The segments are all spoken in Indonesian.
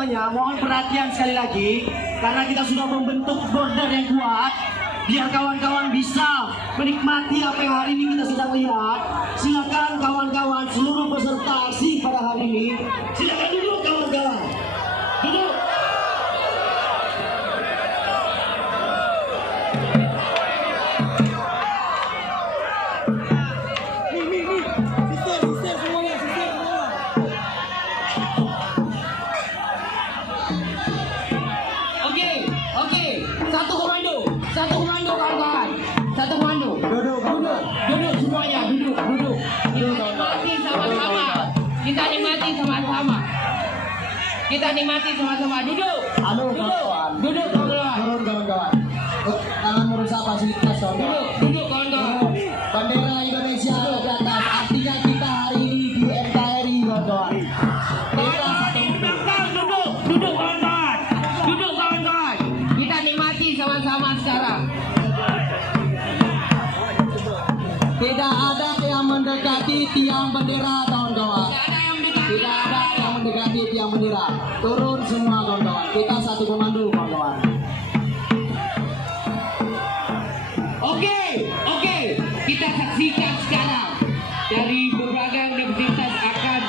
semuanya, mohon perhatian sekali lagi, karena kita sudah membentuk border yang kuat, biar kawan-kawan bisa menikmati apa yang hari ini kita sedang lihat. Silakan kawan-kawan, seluruh peserta aksi pada hari ini, silakan duduk kawan-kawan, duduk. Duduk semuanya, duduk. Kita nikmati sama-sama. Duduk. Duduk kawan-kawan. Turun kawan-kawan. Jangan merusak fasilitas kawan-kawan. Duduk kawan-kawan. Bendera Indonesia ada di atas. Artinya kita hari ini di NKRI kawan-kawan. Duduk kawan-kawan. Kita nikmati sama-sama sekarang. Tidak ada yang mendekati tiang bendera kawan-kawan. Tidak ada yang mendekati tiang bendera. Turun semua kawan-kawan. Kita satu komando kawan-kawan. Oke. Kita saksikan sekarang dari berbagai universitas akan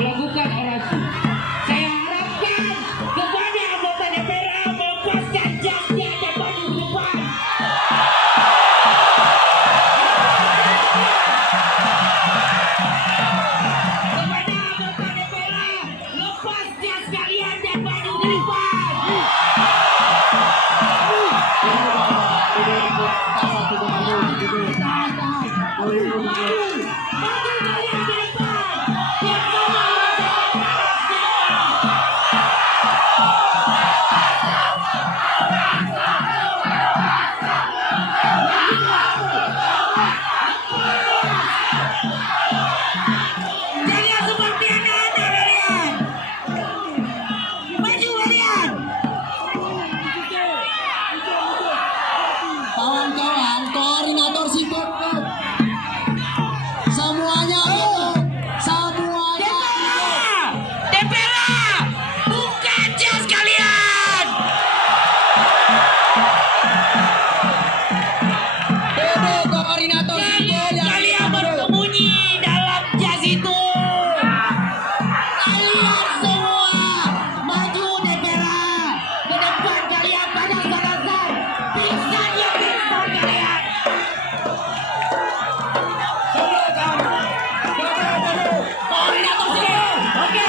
melakukan orasi. Saya harapkan kepada anggota DPR melepaskan jasnya dan maju ke depan. Kepada anggota DPR, lepas jas kalian dan maju ke depan. Kita satu komando. Kawan-kawan, koordinator siput. Semuanya ikut. Semuanya ikut. DPR, buka jas kalian. Duduk koordinator siput. Kalian bersembunyi dalam jas itu. Kalian semua maju DPR. Ke depan kalian pada sasaran. Bisa dia pistol kalian. Koordinator sipil. Oke.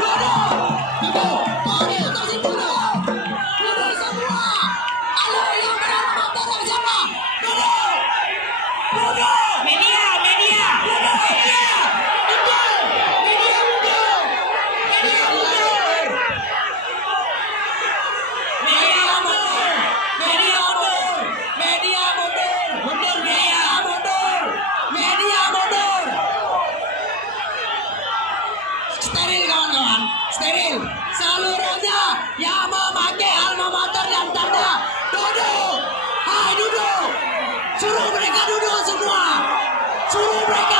Duduk. Koordinator siput. Duduk semua. Ayo yang berada motor siapa? Duduk. Media. Steril kawan-kawan, steril. Seluruhnya yang memakai alma mater dan tanda duduk. Hai duduk. Suruh mereka duduk semua. Suruh mereka